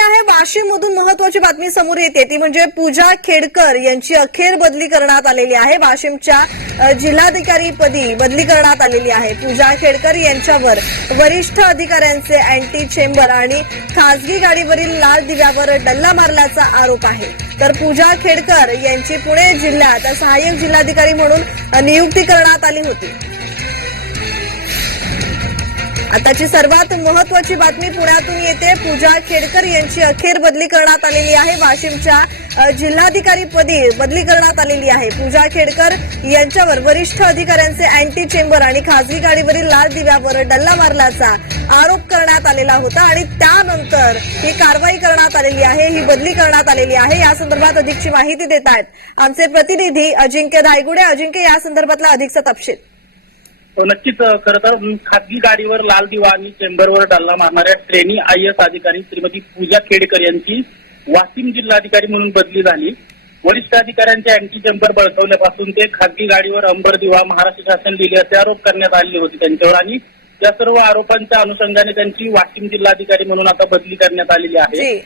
आहे. वाशिम मधून महत्वाची बातमी समोर येते. ती म्हणजे पूजा खेडकर यांची अखेर बदली करण्यात आलेली आहे. वाशिमच्या जिल्हाधिकारी पदी बदली करण्यात आलेली आहे. पूजा खेडकर यांच्यावर वरिष्ठ अधिकाऱ्यांचे अँटी चेंबर आणि खासगी गाडीवरील लाल दिव्यावर डल्ला मारल्याचा आरोप आहे. तर पूजा खेडकर यांची पुणे जिल्ह्यात सहाय्यक जिल्हाधिकारी म्हणून नियुक्ती करण्यात आली होती. आताची सर्वात महत्वाची बातमी पुण्यातून येते. पूजा खेडकर यांची अखेर बदली करण्यात आलेली आहे. वाशिमच्या जिल्हाधिकारी पदी बदली करण्यात आलेली आहे. पूजा खेडकर यांच्यावर वरिष्ठ अधिकाऱ्यांचे अँटी चेंबर आणि खासगी गाडीवरील लाल दिव्यावर डल्ला मारल्याचा आरोप करण्यात आलेला होता आणि त्यानंतर ही कारवाई करण्यात आलेली आहे ही बदली करण्यात आलेली आहे. या संदर्भात अधिकची माहिती देत आहेत आमचे प्रतिनिधी अजिंक्य धायगुडे. अजिंक्य या संदर्भातला अधिकचा तपशील. नक्कीच खरं तर खासगी गाडीवर लाल दिवा आणि चेंबरवर डल्ला मारणाऱ्या ट्रेनी आय एस अधिकारी श्रीमती पूजा खेडकर यांची वाशिम जिल्हाधिकारी म्हणून बदली झाली. वरिष्ठ अधिकाऱ्यांचे अँटी चेंबर बळकवल्यापासून ते खासगी गाडीवर अंबर दिवा महाराष्ट्र शासन लिहिले असे आरोप करण्यात आलेले होते त्यांच्यावर आणि या सर्व आरोपांच्या अनुषंगाने त्यांची वाशिम जिल्हाधिकारी म्हणून आता बदली करण्यात आलेली आहे.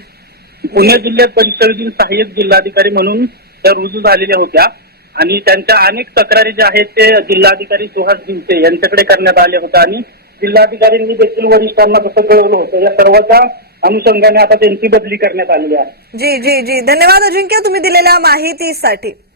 पुणे जिल्ह्यात परिसरातील सहाय्यक जिल्हाधिकारी म्हणून त्या रुजू झालेल्या होत्या. आणि त्यांच्या अनेक तक्रारी ज्या आहेत ते जिल्हाधिकारी सुहास भिंचे यांच्याकडे करण्यात आल्या होत्या आणि जिल्हाधिकाऱ्यांनी देखील वरिष्ठांना कसं कळवलं होतं. या सर्वांचा अनुषंगाने आता त्यांची बदली करण्यात आलेली आहे. जी जी जी. धन्यवाद अजिंक्य तुम्ही दिलेल्या माहितीसाठी.